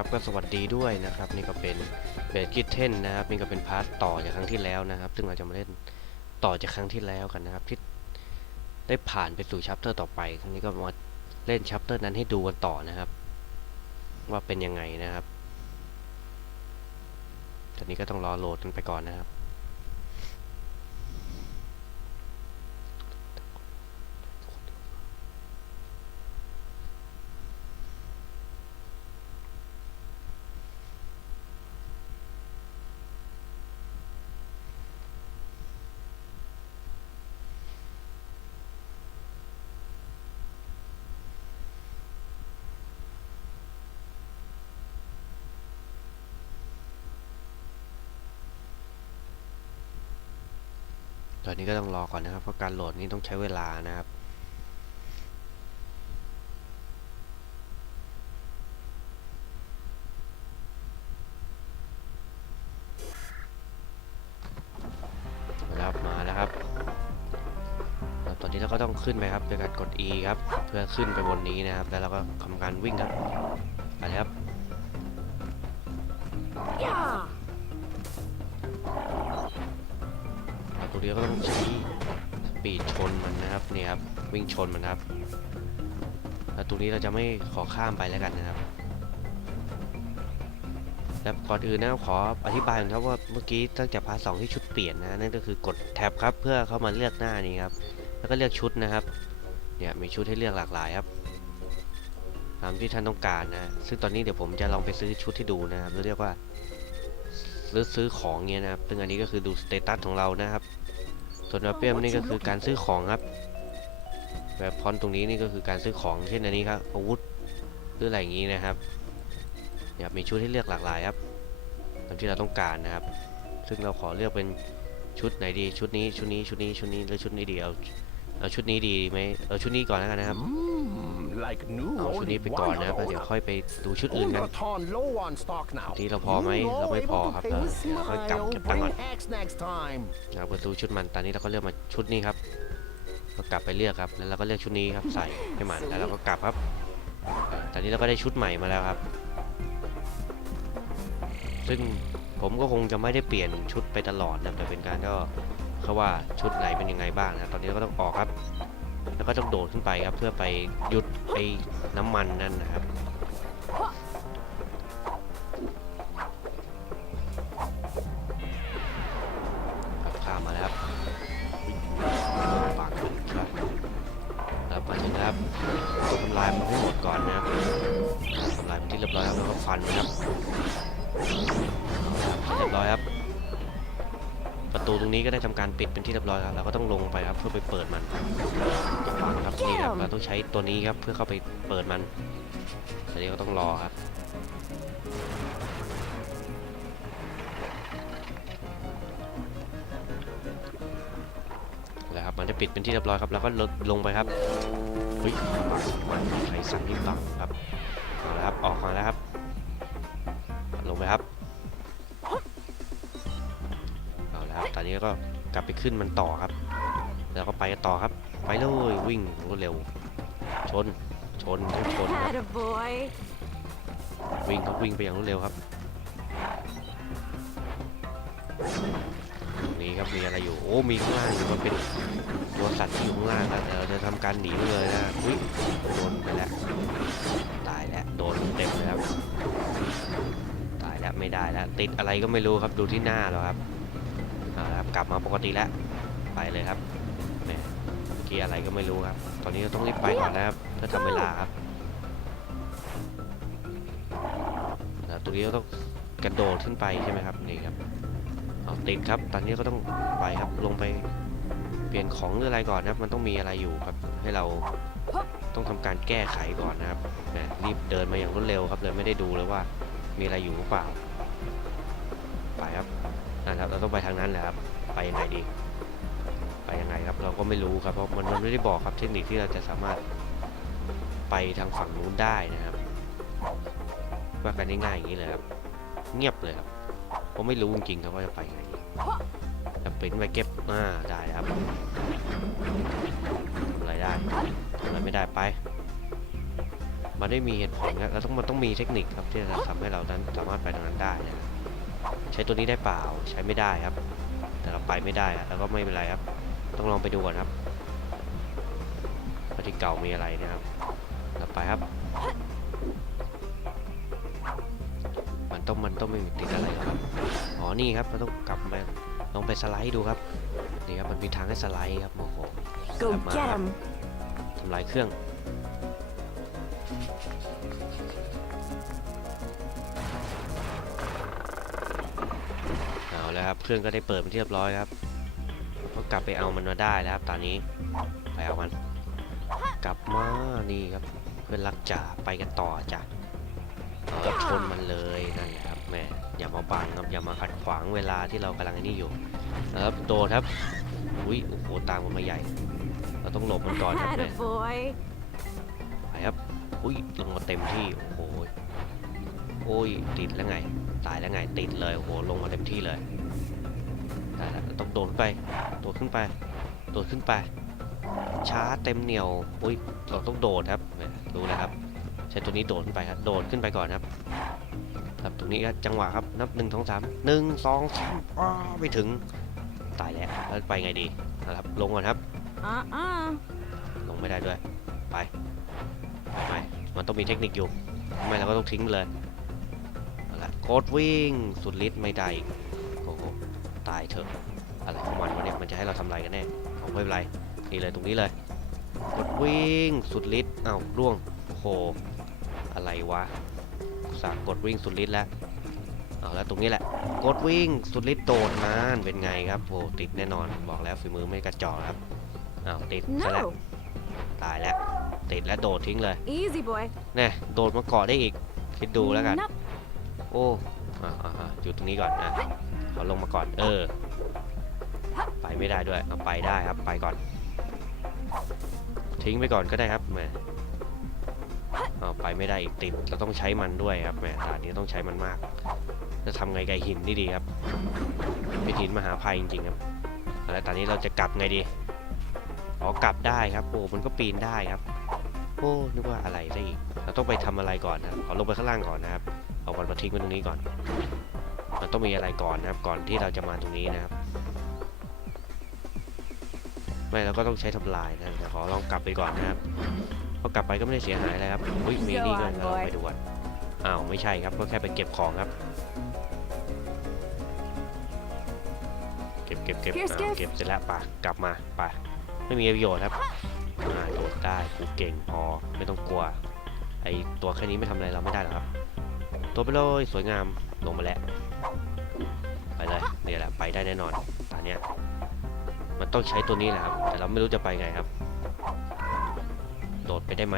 ครับก็สวัสดีด้วยนะครับนี่ก็เป็นเบสคิทเทนนะครับนี่ก็เป็นพาร์ทต่อจากครั้งที่แล้วนะครับ ซึ่งเราจะมาเล่นต่อจากครั้งที่แล้วกันนะครับที่ได้ผ่านไปสู่ชัปเตอร์ต่อไป ครั้งนี้ก็มาเล่นชัปเตอร์นั้นให้ดูกันต่อนะครับ ว่าเป็นยังไงนะครับตอนนี้ก็ต้องรอโหลดกันไปก่อนนะครับ ตอนนี้ก็ต้องรอก่อนนะครับ เพราะการโหลดนี้ต้องใช้เวลานะครับครับมาแล้วครับ ตอนนี้เราก็ต้องขึ้นไปครับโดยการกด E ครับ เพื่อขึ้นไปบนนี้นะครับ แล้วเราก็ทำการวิ่งครับไปเลยครับ วิ่งชนมันครับ แล้วตรงนี้เราจะไม่ขอข้ามไปแล้วกันนะครับ แล้วก่อนอื่นนะขออธิบายก่อนครับว่าเมื่อกี้ตั้งแต่พาร์ทสองที่ชุดเปลี่ยนนะนั่นก็คือกดแท็บครับเพื่อเข้ามาเลือกหน้านี้ครับ แล้วก็เลือกชุดนะครับ เนี่ยมีชุดให้เลือกหลากหลายครับตามที่ท่านต้องการนะ ซึ่งตอนนี้เดี๋ยวผมจะลองไปซื้อชุดที่ดูนะครับเรียกว่าซื้อซื้อของเงี้ยนะครับ ซึ่งอันนี้ก็คือดูสเตตัสของเรานะครับ ส่วนแบบเปียมนี่ก็คือการซื้อของครับ แบบพรตรงนี้นี่ก็คือการซื้อของเช่นอันนี้ครับอาวุธหรืออะไรอย่างนี้นะครับเนี่ยมีชุดให้เลือกหลากหลายครับตามที่เราต้องการนะครับ ซึ่งเราขอเลือกเป็นชุดไหนดีชุดนี้ชุดนี้ชุดนี้ชุดนี้หรือชุดนี้ดีเอาเอาชุดนี้ดีไหมเอาชุดนี้ก่อนแล้วกันนะครับ Mmm, like new เอาชุด only นี้ไปก่อนนะครับแล้ว one เดี๋ยว order. ค่อยไปดูชุดอื่นกัน Ultraton low on stock now. ที่เราพอไหม You เราไม่ know, พอ able to ครับ pay เออ with เดี๋ยวค่อยกลับ smile. เก็บตังค์ก่อน Bring X next time. เราไปดูชุดมันตอนนี้เราก็เลือกมาชุดนี้ครับ ก็กลับไปเลือกครับ แล้วเราก็เลือกชุดนี้ครับใส่ให้มันแล้วเราก็กลับครับ ตอนนี้เราก็ได้ชุดใหม่มาแล้วครับ ซึ่งผมก็คงจะไม่ได้เปลี่ยนชุดไปตลอดนะแต่เป็นการก็เขาว่าชุดไหนเป็นยังไงบ้างนะตอนนี้เราก็ต้องออกครับ แล้วก็ต้องโดดขึ้นไปครับเพื่อไปหยุดไอ้น้ำมันนั่นนะครับครับ ทำลายมันที่เรียบร้อยครับแล้วก็ฟันมันครับเรียบร้อยครับ ประตูตรงนี้ก็ได้ทำการปิดเป็นที่เรียบร้อยครับเราก็ต้องลงไปครับเพื่อไปเปิดมันตรงฝั่งครับนี่ครับเราต้องใช้ตัวนี้ครับเพื่อเข้าไปเปิดมันทีนี้ก็ต้องรอครับแล้วครับมันได้ปิดเป็นที่เรียบร้อยครับ แล้วก็ลดลงไปครับเฮ้ยมันใครสั่งที่ฝั่งครับ มาแล้วครับ ลงไปครับ เอาละครับตอนนี้ก็กลับไปขึ้นมันต่อครับ แล้วก็ไปกันต่อครับ ไปเลยวิ่งรวดเร็ว ชน ชนต้องชนครับ Attaboy. วิ่งครับวิ่งไปอย่างรวดเร็วครับต รงนี้ครับมีอะไรอยู่โอ้มีข้างล่างมันเป็นตัวสัตว์ที่อยู่ข้างล่างครับเดี๋ยวเราจะทำการหนีไปเลยนะอุ้ยโดนไปแล้วตายแล้วโดนเต็มเลยครับตายแล้วไม่ได้แล้วติดอะไรก็ไม่รู้ครับดูที่หน้าแล้วครับเอาละครับกลับมาปกติแล้วไปเลยครับแหมเมื่อกี้อะไรก็ไม่รู้ครับ ตอนนี้เราต้องรีบไปก่อนนะครับเพื่อทำเวลาครับแล้วตรงนี้ก็ต้องกระโดดขึ้นไปใช่ไหมครับนี่ครับ เอาติดครับตอนนี้ก็ต้องไปครับลงไปเปลี่ยนของหรืออะไรก่อนนะครับมันต้องมีอะไรอยู่ครับให้เราต้องทำการแก้ไขก่อนนะครับรีบเดินมาอย่างรวดเร็วครับเลยไม่ได้ดูเลยว่ามีอะไรอยู่หรือเปล่า ไปครับนะครับเราต้องไปทางนั้นแหละครับไปยังไงดี ไปยังไงครับเราก็ไม่รู้ครับเพราะมันมันไม่ได้บอกครับเทคนิคที่เราจะสามารถไปทางฝั่งนู้นได้นะครับว่ากันง่ายๆอย่างนี้เลยครับ เงียบเลยครับ ผมไม่รู้จริงๆครับว่าจะไปไงจะเป็นไปเก็บอ่าได้ครับทำอะไรได้ทำอะไรไม่ได้ไป มันไม่มีเหตุผลครับเราต้องมันต้องมีเทคนิคครับที่จะทำให้เรานั้นสามารถไปตรงนั้นได้นะครับใช้ตัวนี้ได้เปล่าใช้ไม่ได้ครับ แต่เราไปไม่ได้อะแล้วก็ไม่เป็นไรครับ ต้องลองไปดูก่อนครับว่าที่เก่ามีอะไรนะครับเราไปครับ มันต้องมันต้องไม่มีติดอะไรครับ นี่ครับเราต้องกลับมาลองไปสไลด์ดูครับนี่ครับมันมีทางให้สไลด์ครับโอ้โห Go Come get on. him. ทำลายเครื่องเอาแล้วครับเครื่องก็ได้เปิดเป็นที่เรียบร้อยครับก็กลับไปเอามันมาได้แล้วครับตอนนี้ไปเอามันกลับมานี่ครับเพื่อนรักจ๋าไปกันต่อจ้ะเอาครับชนมันเลยนั่นแหละครับแหม อย่ามาบังครับอย่ามาขัดขวางเวลาที่เรากำลังไอ้นี่อยู่นะครับโดนครับอุ้ยโอ้โหตามมันมาใหญ่ เราต้องหลบมันก่อนครับแม่ Attaboy. ไปครับอุ้ยลงมาเต็มที่โอ้โหโอ้ยติดแล้วไง ตายแล้วไงติดเลยโอ้โหลงมาเต็มที่เลยตายแล้วต้องโดดขึ้นไปโดดขึ้นไปโดดขึ้นไป ช้าเต็มเหนียวอุ้ยเราต้องโดดครับแหมรู้แล้วครับใช้ตัวนี้โดดขึ้นไปครับโดดขึ้นไปก่อนครับ ครับ ตรงนี้ก็จังหวะครับ นับหนึ่งสองสามหนึ่งสองสามอ้าไม่ถึง ตายแล้วแล้วไปไงดีนะครับ ลงก่อนครับ Uh-uh. ลงไม่ได้ด้วย ไป ไปไปมันต้องมีเทคนิคอยู่ ไม่เราก็ต้องทิ้งมันเลยเอาละโคดวิ่ง สุดฤทธิ์ไม่ได้อีกโอ้โหตายเถอะ อะไรของมันวะเนี่ย มันจะให้เราทำอะไรกันแน่เอาไม่เป็นไร นี่เลยตรงนี้เลยกดวิ่ง สุดฤทธิ์อ้าวร่วงโอ้โห อะไรวะอุต สาห์กดวิ่งสุดฤทธิ์แล้วเอาแล้วตรงนี้แหละ กดวิ่งสุดฤทธิ์โดดนานเป็นไงครับโอ้ติดแน่นอนบอกแล้วฝีมือไม่กระจอกครับอ้าวติดซะแล้ว No. ตายแล้วติดแล้วโดดทิ้งเลย Easy boy. แน่โดดมาเกาะได้อีก คิดดูแล้วกัน Nope. โอ้อ่าอ่าอ่าอยู่ตรงนี้ก่อนนะเขาลงมาก่อน เออ ไปไม่ได้ด้วยเอาไปได้ครับไปก่อน ทิ้งไปก่อนก็ได้ครับแหม เอาไปไม่ได้อีกติดเราต้องใช้มันด้วยครับแหมด่านนี้ต้องใช้มันมาก จะทำไงกับหินนี่ดีครับเป็นหินมหาภัยจริงๆครับแล้วตอนนี้เราจะกลับไงดีอ๋อกลับได้ครับโอ้มันก็ปีนได้ครับโอ้นึกว่าอะไรซะอีกเราต้องไปทำอะไรก่อนนะครับขอลงไปข้างล่างก่อนนะครับเอามันมาทิ้งไว้ตรงนี้ก่อน มันต้องมีอะไรก่อนนะครับ ก่อนที่เราจะมาตรงนี้นะครับไม่เราก็ต้องใช้ทำลายนะแต่ขอลองกลับไปก่อนนะครับ พอกลับไปก็ไม่ได้เสียหายอะไรครับอุ้ยมีนี่ก็ Go on, เรา boy ไปดูก่อนอ้าวไม่ใช่ครับก็แค่ไปเก็บของครับ เก็บเก็บเก็บ Pierce อ้าว gift เก็บเสร็จแล้วไปกลับมาไปไม่มีประโยชน์ครับอ่าโดดได้กูเก่งพอไม่ต้องกลัวไอตัวแค่นี้ไม่ทำอะไรเราไม่ได้หรอกครับ ตัวไปเลยสวยงามลงมาแล้วไปเลยเนี่ยแหละไปได้แน่นอนตอนเนี้ยมันต้องใช้ตัวนี้แหละครับแต่เราไม่รู้จะไปไงครับโดด ไปได้ไหม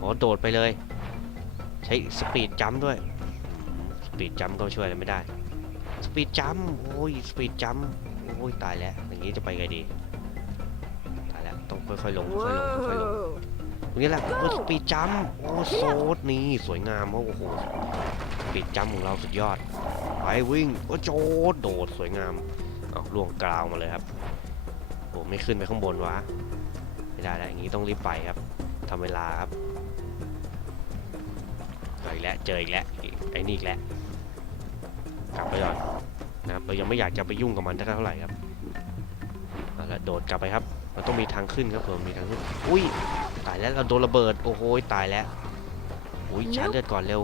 อ๋อโดดไปเลย ใช้สปีดจัมด้วย สปีดจัมก็ช่วยอะไรไม่ได้ สปีดจัมโอ้ยสปีดจัมโอ้ยตายแล้ว อย่างนี้จะไปไงดี ตายแล้ว ต้องค่อยๆลงค่อยๆลงค่อยๆลงตรงนี้แหละโอ้สปีดจัมโอ้โซดนี่สวยงามโอ้โหสปีดจัมของเราสุดยอด ไปวิ่งโอ้โจดโดดสวยงามเอาล่วงกราวมาเลยครับโอ้ไม่ขึ้นไปข้างบนวะ ไม่ได้แล้วอย่างนี้ต้องรีบไปครับทำเวลาครับเจออีกแล้วเจออีกแล้วไอ้นี่อีกแล้วกลับไปก่อนนะครับเรายังไม่อยากจะไปยุ่งกับมันเท่าไหร่ครับเอาละโดดกลับไปครับ มันต้องมีทางขึ้นครับผมมีทางขึ้นอุ้ยตายแล้วเราโดนระเบิดโอ้โหตายแล้วอุ้ยชาร์จเลือดก่อนเร็ว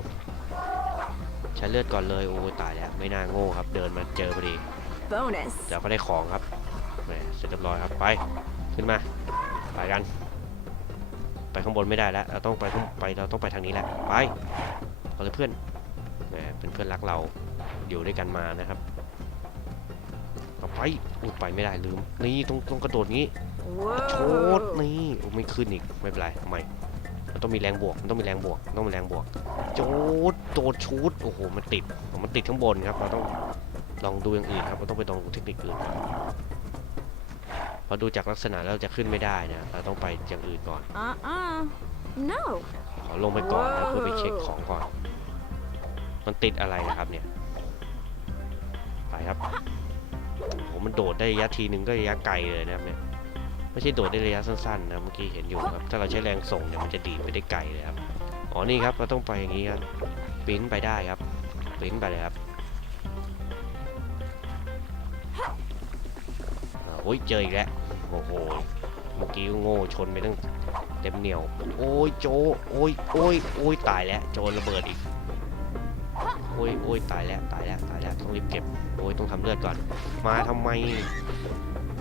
ชาร์จเลือดก่อนเลยโอ้ยตายแล้วไม่น่าโง่ครับ เดินมาเจอพอดี Bonus. เดี๋ยวก็ได้ของครับแหมเสร็จเรียบร้อยครับไปขึ้นมา ไปกัน ไปข้างบนไม่ได้แล้วเราต้องไปข้างไปเราต้องไปทางนี้แหละไปเอาเลยเพื่อนแหมเป็นเพื่อนรักเราอยู่ด้วยกันมานะครับเอาไปอุ๊ยไปไม่ได้ลืมนี่ต้องต้องกระโดดงี้โชด Whoa. นี่โอ้ไม่ขึ้นอีกไม่เป็นไรทำไมมันต้องมีแรงบวกมันต้องมีแรงบวกมันต้องมีแรงบวกโจดโจดชูดโอ้โหมันติดมันติดข้างบนครับเราต้องลองดูอย่างอื่นครับเราต้องไปลองดูเทคนิคอื่น ครับพอดูจากลักษณะแล้วเราจะขึ้นไม่ได้นะ เราต้องไปอย่างอื่นก่อน Uh-uh. No. ขอลงไปก่อนนะเพื่อไปเช็คของก่อน มันติดอะไรนะครับเนี่ย ไปครับโอ้โหมันโดดได้ระยะทีหนึ่งก็ระยะไกลเลยนะครับเนี่ย ไม่ใช่โดดได้ระยะสั้นๆนะ เมื่อกี้เห็นอยู่ครับ ถ้าเราใช้แรงส่งเนี่ยมันจะดีดไปได้ไกลเลยครับ อ๋อ นี่ครับเราต้องไปอย่างนี้ครับปริ้นไปได้ครับปริ้นไปเลยครับ โอ้ยเจออีกแล้วโอ้โหเมื่อกี้โง่ชนไปตั้งเต็มเหนียว โอ้ยโจโอ้ยโอ้ยโอ้ยตายแล้วโจระเบิดอีกโอ้ยโอ้ยตายแล้วตายแล้วตายแล้วต้องรีบเก็บโอ้ยต้องทำเลือดก่อน มาทำไม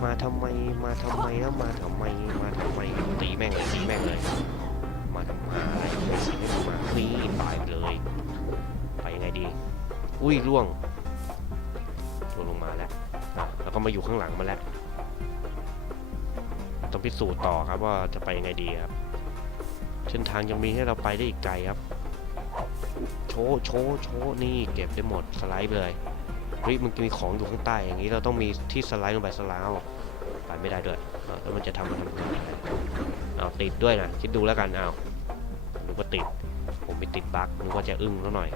มาทำไมมาทำไมแล้วมาทำไมมาทำไมตีแม่งเลยตีแม่งเลย มาทำหาอะไรไม่มานี่ตายเลย ไปยังไงดี อุ้ยล่วงล่วงลงมาแล้วแล้วก็มาอยู่ข้างหลังมาแล้ว ต้องพิสูจน์ต่อครับว่าจะไปยังไงดีครับเส้นทางยังมีให้เราไปได้อีกไกลครับ โชว์โชว์โชว์นี่เก็บได้หมดสไลด์ไปเลยเฮ้ยมันมีของอยู่ข้างใต้อย่างนี้เราต้องมีที่สไลด์ลงไปสไลด์เอาไปไม่ได้ด้วยอ้าวแล้วมันจะทำมันทำไงเอาติดด้วยนะคิดดูแล้วกันเอานึกว่าติด ผมไปติดบั๊กนึกว่าจะอึ้งแล้วหน่อย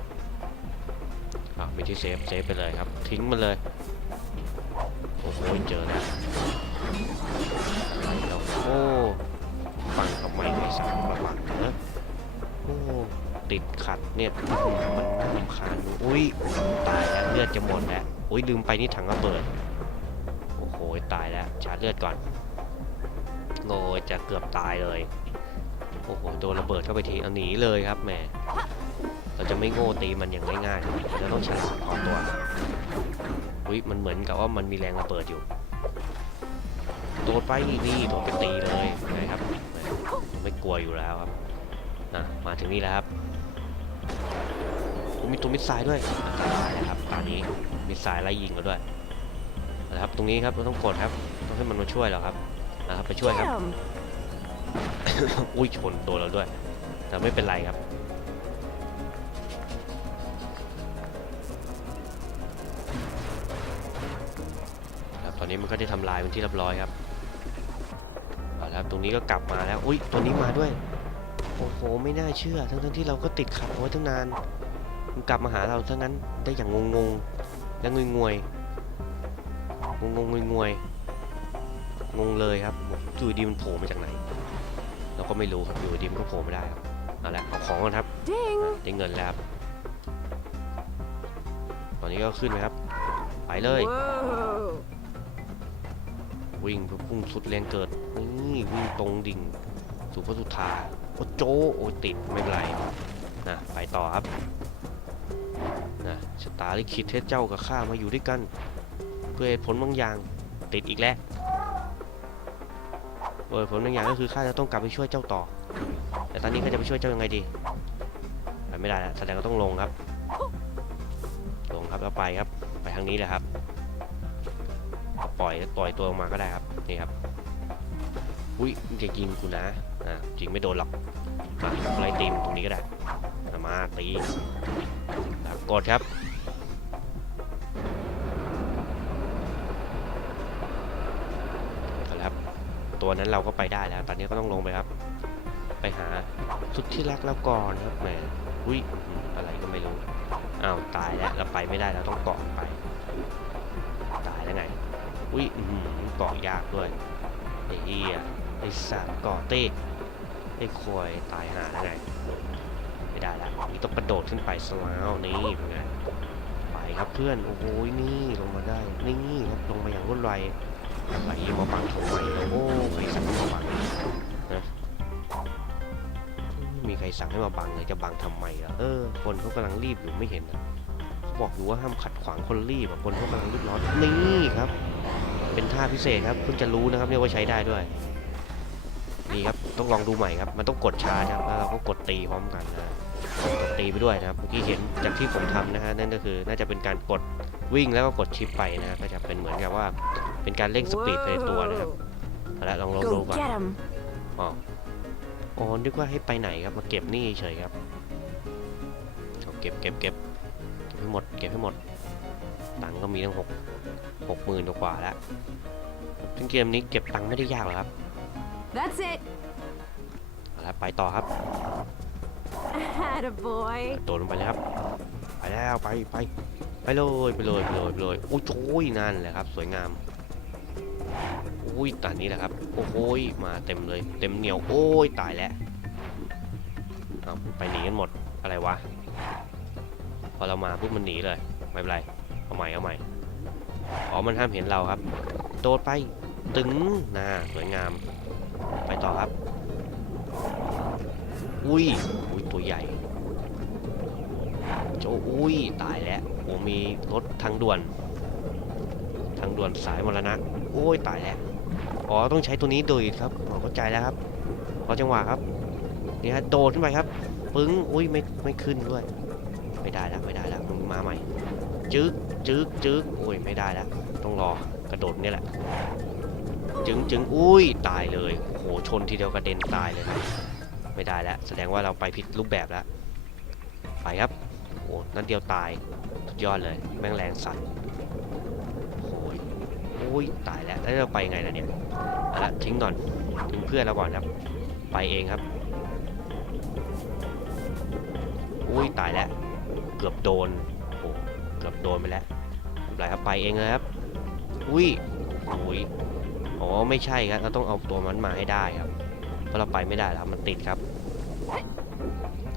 อ่ามีที่เซฟเซฟไปเลยครับ ทิ้งมันเลยโอ้โหเจอแล้ว ระวังเนอะโอ้ติดขัดเนี่ยมันน่ารำคาญอุ้ยตายแล้วเลือดจะหมดแล้วอุ้ยลืมไปนี่ถังระเบิดโอ้โหตายแล้วชาร์จเลือดก่อนโอ้ยจะเกือบตายเลยโอ้โหโดนระเบิดเข้าไปทีเอาหนีเลยครับแหมเราจะไม่โง่ตีมันอย่างง่ายๆเราต้องฉลาดพอตัวอุ้ยมันเหมือนกับว่ามันมีแรงระเบิดอยู่โดดไปนี่โดดไปตีเลยนะครับ กลัวอยู่แล้วครับนะมาถึงนี่แล้วครับอุ๊ยมีตัวมิสไซล์ด้วยอันตรายแล้วครับตอนนี้มิสไซล์ไล่ยิงเราด้วยนะครับตรงนี้ครับเราต้องกดครับ ต้องให้มันมาช่วยเราครับนะครับไปช่วยครับ Get 'em. อุ้ยชนตัวเราด้วย แต่ไม่เป็นไรครับครับ ตอนนี้มันก็ได้ทำลายเป็นที่เรียบร้อยครับ เอาละครับตรงนี้ก็กลับมาแล้ว อุ้ยตัวนี้มาด้วย โอ้โห ไม่น่าเชื่อ ทั้งทั้งๆที่เราก็ติดขัดเอาไว้ตั้งนาน มันกลับมาหาเราทั้งนั้น ได้อย่างงงๆ และงวยงวยงงงงวยงวยๆงงเลยครับอยู่ดีมันโผล่มาจากไหน เราก็ไม่รู้ครับอยู่ดีมันก็โผล่ไม่ได้ครับ เอาละเอาของกันครับ Ding. ได้เงินแล้วครับ ตอนนี้ก็ขึ้นนะครับ ไปเลย Whoa. วิ่งเพื่อพุ่งสุดแรงเกิดนี่วิ่งตรงดิ่งสู่พระสุธาโอ้โจโอ้ติดไม่เป็นไรนะไปต่อครับนะชะตาลิขิตให้เจ้ากับข้ามาอยู่ด้วยกัน เพื่อเหตุผลบางอย่างติดอีกแล้วเออผลบางอย่างก็คือข้าจะต้องกลับไปช่วยเจ้าต่อ แต่ตอนนี้ข้าจะไปช่วยเจ้ายังไงดีไปไม่ได้แล้วแสดงก็ต้องลงครับ ลงครับแล้วไปครับ ไปทางนี้แหละครับ ปล่อยปล่อยตัวออกมาก็ได้ครับนี่ครับอุ้ยจะยิงกูนะอ่าจริงไม่โดนหรอกมาไล่ตีมตรงนี้ก็ได้มาตีกดครับเอาละครับตัวนั้นเราก็ไปได้แล้ว ตอนนี้ก็ต้องลงไปครับ ไปหาสุดที่รักแล้วก่อนครับแหมอุ้ยอะไรก็ไม่รู้อ้าวตายแล้วเราไปไม่ได้เราต้องเกาะไป อุ้ยอื้อหือเกาะยากด้วยไอ้เหี้ยไอ้สัตว์เกาะเต้ไอ้ควยตายหาแล้วไงไม่ได้ละนี่ต้องกระโดดขึ้นไปสลาวนี่เป็นไงไปครับเพื่อนโอ้โหนี่ลงมาได้นี่ครับลงมาอย่างรวดเร็วอะไรมาบังทำไมเราโอ้ใครสั่งให้มาบังนะมีใครสั่งให้มาบังเลยจะบังทำไมล่ะเออคนเขากำลังรีบอยู่ไม่เห็นนะเขาบอกอยู่ว่าห้ามขัดขวางคนรีบอะคนเขากำลังรีบร้อนนี่ครับ เป็นท่าพิเศษครับเพิ่งจะรู้นะครับเนี่ยว่าใช้ได้ด้วยนี่ครับต้องลองดูใหม่ครับมันต้องกดชาร์จครับแล้วเราก็กดตีพร้อมกันนะกดตีไปด้วยนะครับเมื่อกี้เห็นจากที่ผมทำนะฮะนั่นก็คือน่าจะเป็นการกดวิ่งแล้วก็กดชิปไปนะฮะก็จะเป็นเหมือนกับว่าเป็นการเร่งสปีดไปในตัวนะครับ Whoa. เอาละลองลองดู Go ก่อน get 'em. อ๋ออ๋อนึกว่าให้ไปไหนครับมาเก็บหนี่เฉยครับเอาเก็บเก็บเก็บเก็บให้หมดเก็บให้หมดตังค์ก็มีตั้งหก หกหมื่นกว่าๆแล้วซึ่งเกมนี้เก็บตังค์ไม่ได้ยากหรอกครับ That's it. เอาละไปต่อครับ Attaboy. โดดลงไปเลยครับ ไปแล้วไปไปไปเลยไปเลยไปเลยไปเลยโอ้ยโอยนั่นแหละครับ สวยงามอุ้ยตอนนี้แหละครับโอ้โหยมาเต็มเลย เต็มเหนียวโอ้ยตายแล้วเอาไปหนีกันหมดอะไรวะพอเรามาปุ๊บมันหนีเลยไม่เป็นไรเอาใหม่เอาใหม่ อ๋อมันห้ามเห็นเราครับ โดดไปตึงน่าสวยงาม ไปต่อครับ อุ้ยอุ้ยตัวใหญ่โจอุ้ยตายแล้วโอ้มีรถทางด่วน ทางด่วนสายมรณะโอ้ยตายแล้วอ๋อต้องใช้ตัวนี้โดยครับอ๋อเข้าใจแล้วครับพอจังหวะครับนี่ฮะโดดขึ้นไปครับปึ้งอุ้ยไม่ไม่ขึ้นด้วย ไม่ได้แล้วไม่ได้แล้วมึงมาใหม่จึ๊ก จึ๊กจึ๊กโอ้ยไม่ได้แล้วต้องรอกระโดดนี่แหละ จึงจึงอุ้ยตายเลยโอ้โหชนทีเดียวกระเด็นตายเลยครับไม่ได้แล้วแสดงว่าเราไปผิดรูปแบบแล้วไปครับโอ้นั่นเดียวตายสุดยอดเลยแม่งแรงสัตว์โอ้ยโอ้ยตายแล้วแล้วเราไปไงล่ะเนี่ยอาละทิ้งก่อนทิ้งเพื่อนเราก่อนครับ ไปเองครับอุ้ยตายแล้วเกือบโดน เกือบโดนไปแล้วไม่เป็นไรครับไปเองเลยครับ อุ้ยอุ้ยอ๋อไม่ใช่ครับเราต้องเอาตัวมันมาให้ได้ครับเพราะเราไปไม่ได้แล้วมันติดครับ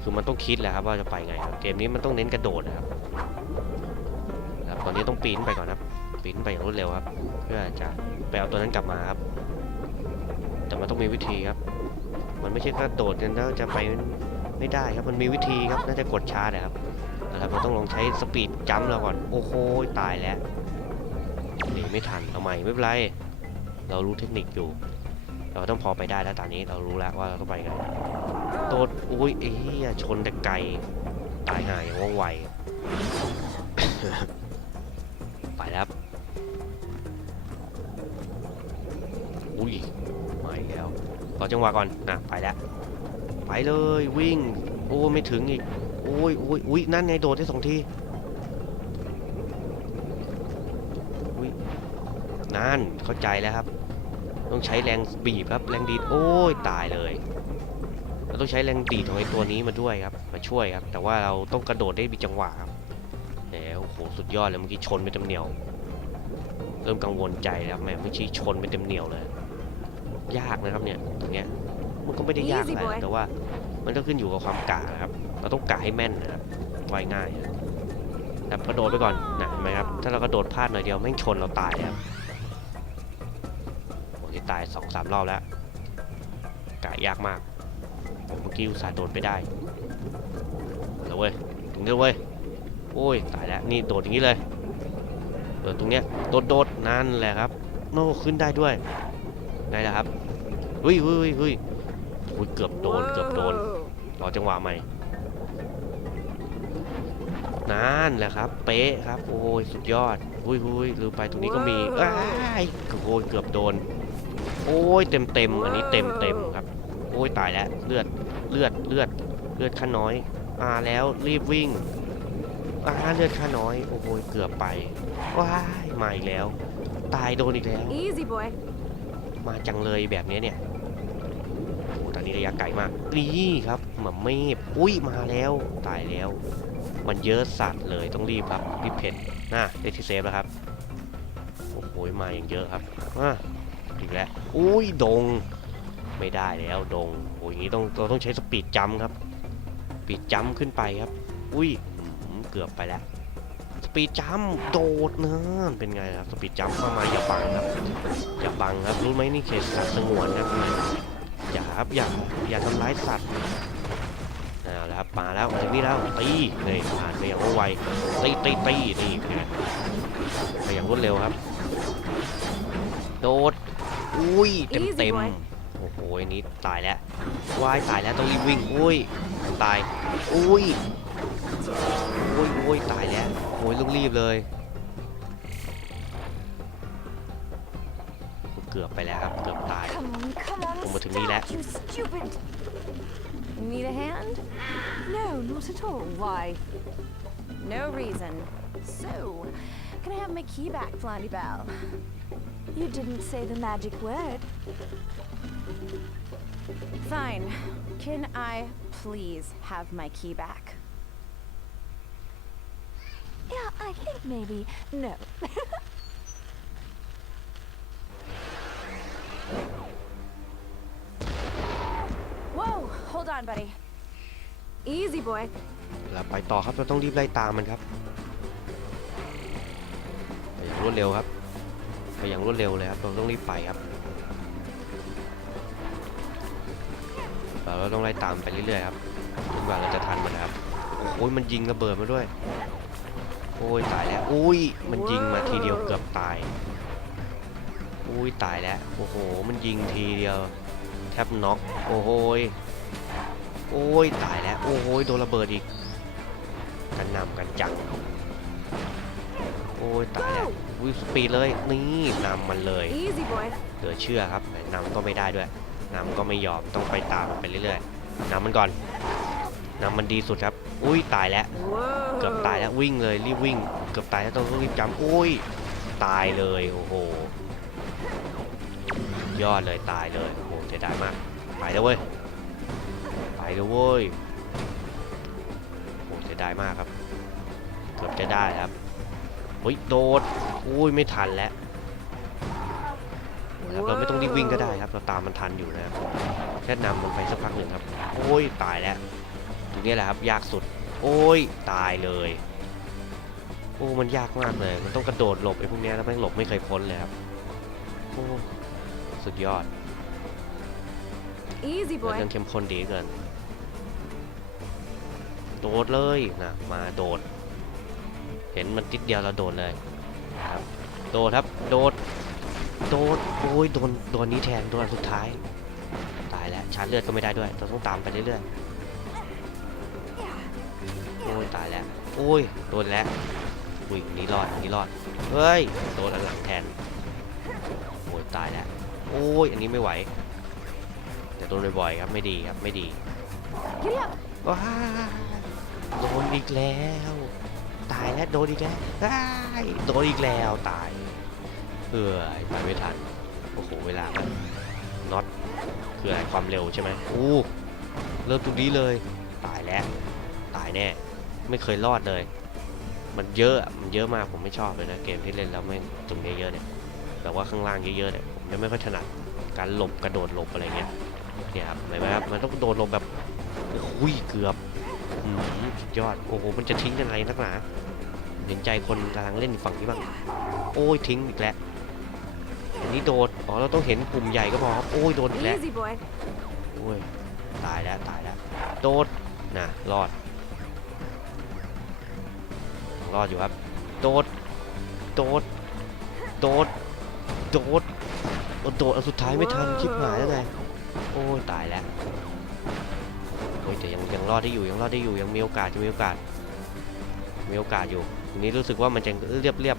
คือมันต้องคิดแหละครับว่าจะไปไงครับเกมนี้มันต้องเน้นกระโดดนะครับครับตอนนี้ต้องปีนไปก่อนครับ ปีนไปอย่างรวดเร็วครับ เพื่อจะไปเอาตัวนั้นกลับมาครับ แต่มันต้องมีวิธีครับ มันไม่ใช่กระโดดกันแล้วจะไปไม่ได้ครับมันมีวิธีครับน่าจะกดชาร์จนะครับ นะครับ เราต้องลองใช้สปีดจัมป์เราก่อน โอ้โหตายแล้วหนีไม่ทันเอาใหม่ไม่เป็นไร เรารู้เทคนิคอยู่ เราต้องพอไปได้แล้วตอนนี้เรารู้แล้วว่าเราต้องไปไงโดดอุ้ยเอ้ยชนแต่ไกลตายหายว่องไวไปแล้วอุ้ยมาอีกแล้วขอจังหวะก่อนนะไปแล้ว ไปเลยวิ่ง โอ้ไม่ถึงอีก อ้ยโอ้ยอุ้ยนั่นไงโดดได้สองทีอุ้ยนั่นเข้าใจแล้วครับ ต้องใช้แรงบีบครับแรงดีดโอ้ยตายเลยเราต้องใช้แรงดีดของไอ้ตัวนี้มาด้วยครับ มาช่วยครับ แต่ว่าเราต้องกระโดดได้มีจังหวะครับแหมโอ้โหสุดยอดเลยเมื่อกี้ชนไปเต็มเหนียว เริ่มกังวลใจแล้วแหมเมื่อกี้ชนไปเต็มเหนียวเลย ยากนะครับเนี่ยตรงเนี้ยมันก็ไม่ได้ยาก Easy อะไร boy แต่ว่ามันก็ขึ้นอยู่กับความกะนะครับ เราต้องกะให้แม่นนะครับไวง่ายนะแบบกระโดดไปก่อนนะเห็นไหมครับ ถ้าเรากระโดดพลาดหน่อยเดียวแม่งชนเราตายครับโอ้ยตายสองสามรอบแล้วกะยากมากผมเมื่อกี้อุตส่าห์โดดไปได้แล้วเว้ยถึงแล้วเว้ยโอ้ยตายแล้วนี่โดดอย่างนี้เลยโดดตรงเนี้ยโดดโดดนั่นแหละครับโน่ขึ้นได้ด้วยไงล่ะครับเฮ้ยเฮ้ยเฮ้ยโอ้ยเกือบโดนเกือบโดนรอจังหวะใหม่ นั่นแหละครับ เป๊ะครับ โอ้ยสุดยอดอุ้ยอุ้ยลืมไปตรงนี้ก็มีอ้ายโอ้ยเกือบโดน โอ้ยเต็มเต็มๆอันนี้เต็มเต็มๆครับ โอ้ยตายแล้วเลือดเลือดเลือดเลือดข้าน้อยอ่าแล้วรีบวิ่งอ่าเลือดข้าน้อยโอ้โหเกือบไปว้ายมาอีกแล้ว ตายโดนอีกแล้ว Easy boy. มาจังเลยแบบเนี้ยเนี่ยโอ้โหตอนนี้ระยะไกลมากนี่ครับหมาเมฟอุ้ยมาแล้ว ตายแล้ว มันเยอะสัตว์เลยต้องรีบครับรีบเพ่นน่ะได้ที่เซฟแล้วครับโอ้โหมาอย่างเยอะครับอะอีกแล้วอุ้ยดงไม่ได้แล้วดงโอ้ยอย่างนี้ต้องเราต้องใช้สปีดจัมครับสปีดจัมขึ้นไปครับ อุ้ยอืมเกือบไปแล้วสปีดจัมโดดเนะเป็นไงครับสปีดจัมเข้ามาอย่าบังครับอย่าบังครับรู้ไหมนี่เขตสัตว์สงวนครับอย่าครับอย่าอย่าทำร้ายสัตว์ เอาละครับมาแล้วถึงนี่แล้วตีนี่ผ่านไปอย่างว่องไวตีตีตีนี่เป็นไงไปอย่างรวดเร็วครับ โดดอุ้ยเต็ม Easy เต็ม boy โอ้โหอันนี้ตายแล้ววายตายแล้วต้องรีบวิ่งอุ้ยตายอุ้ยอุ้ยอุ้ยตายแล้วโอ้ยต้องรีบเลยเกือบไปแล้วครับเกือบตาย Come on, come on. Come with me, lad. stop, you stupid. Need a hand? No, not at all. Why? No reason. So, can I have my key back, Flandy Bell? You didn't say the magic word. Fine. Can I please have my key back? Yeah, I think maybe. No. on, buddy. Easy, boy. เราไปต่อครับ เราต้องรีบไล่ตามมันครับไปอย่างรวดเร็วครับไปอย่างรวดเร็วเลยครับ เราต้องรีบไปครับ เราต้องไล่ตามไปเรื่อยๆครับจนกว่าเราจะทันมันครับ โอ้ยมันยิงระเบิดมาด้วย โอ้ยตายแล้วอุ้ยมันยิงมาทีเดียวเกือบตายอุ้ยตายแล้ว โอ้โห มันยิงทีเดียว แทบน็อก โอ้โห โอ้ยตายแล้ว โอ้โหยโดนระเบิดอีก กันนำกันจัง โอ้ยตายแล้วอุ้ยสปีดเลย นี่นำมันเลย Easy, boy. เหลือเชื่อครับแต่นำก็ไม่ได้ด้วยนำก็ไม่ยอมต้องไปตามมันไปเรื่อยๆนำมันก่อนนำมันดีสุดครับ อุ้ยตายแล้ว Whoa. เกือบตายแล้ววิ่งเลยรีบวิ่ง เกือบตายแล้วต้องรีบจำอุ้ยตายเลยโอ้โหยอดเลยตายเลยโอ้โหเสียดายมากไปแล้วเว้ย ไปแล้วเว้ยโอ้โหเสียดายมากครับ เกือบจะได้ครับเฮ้ยโดดอุ้ยไม่ทันแล้วครับเราไม่ต้องรีบวิ่งก็ได้ครับ เราตามมันทันอยู่นะครับแค่นำมันไปสักพักหนึ่งครับ โอ้ยตายแล้วตรงนี้แหละครับยากสุด โอ้ยตายเลย โอ้มันยากมากเลย มันต้องกระโดดหลบไอ้พวกเนี้ยแล้วแม่งหลบไม่เคยพ้นเลยครับโอ้สุดยอด Easy, เนื้อ boy. เรื่องเข้มข้นดีเกิน โดดเลยนะมาโดด เห็นมันติดเดียวเราโดดเลยครับโดดครับโดดโดดโอ้ยโดนโดนนี้แทนโดนสุดท้าย ตายแล้วชาร์จเลือดก็ไม่ได้ด้วยเราต้องตามไปเรื่อยๆโอ้ยตายแล้วโอ้ยโดนแล้วอุ้ยนี้รอดนี้รอดเฮ้ยโดนอันหลังแทนโอ้ยตายแล้วโอ้ยอันนี้ไม่ไหวแต่โดนบ่อยๆครับไม่ดีครับไม่ดีว้า โดนอีกแล้ว ตายแล้วโดนอีกแล้วว้ายโดนอีกแล้วตายเออไปไม่ทันโอ้โหเวลามันน็อตคืออะไรความเร็วใช่ไหมอู้เริ่มตรงนี้เลย ตายแล้ว ตายแน่ ไม่เคยรอดเลย มันเยอะมันเยอะมากผมไม่ชอบเลยนะเกมที่เล่นแล้วแม่งตรงนี้เยอะเนี่ยแต่ว่าข้างล่างเยอะๆเนี่ยผมจะไม่ค่อยถนัดการหลบกระโดดหลบอะไรเงี้ยเนี่ยครับเห็นไหมครับมันต้องโดดหลบแบบอุ้ยเกือบ สุดยอด โอ้โห มันจะทิ้งยังไงนักหนา เห็นใจคนกำลังเล่นฝั่งนี้บ้าง โอ้ยทิ้งอีกแล้ว อันนี้โดดอ๋อ เราต้องเห็นกลุ่มใหญ่ก็พอครับ โอ้ยโดนอีกแล้ว Easy, boy. โอ้ย ตายแล้วตายแล้ว โดดน่ะรอด รอดอยู่ครับ โดด โดด โดด โดดโอ้โดดอันสุดท้ายไม่ทันชิบหายแล้วไง โอ้ยตายแล้วโอ้ ยแต่ยังยังรอดได้อยู่ยังรอดได้อยู่ยังมีโอกาสจะมีโอกาส มีโอกาสอยู่ทีนี้รู้สึกว่ามันจะเรียบเรียบ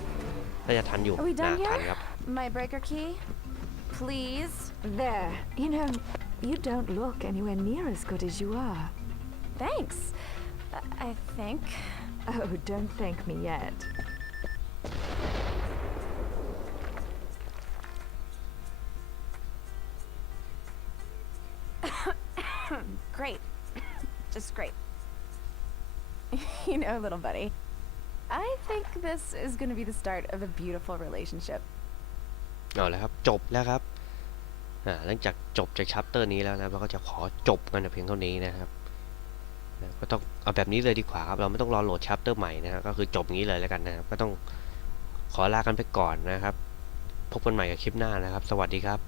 น่าจะทันอยู่ Are we done นะทัน here? ครับ My breaker key? Please? There. You know, you don't look anywhere near as good as you are. Thanks. I, I think. Oh, don't thank me yet. You know, little buddy. I think this is going to be the start of a beautiful relationship. เอาล้วครับ จบแล้วครับอ่าหลังจากจบจากชัปเตอร์นี้แล้วนะเราก็จะขอจบกันเพียงเท่านี้นะครับนะก็ต้องเอาแบบนี้เลยดีกว่าครับ เราไม่ต้องรอโหลดชัปเตอร์ใหม่นะครับก็คือจบอย่างนี้เลยแล้วกันนะครับ ก็ต้องขอลากันไปก่อนนะครับ พบกันใหม่กับคลิปหน้านะครับ สวัสดีครับ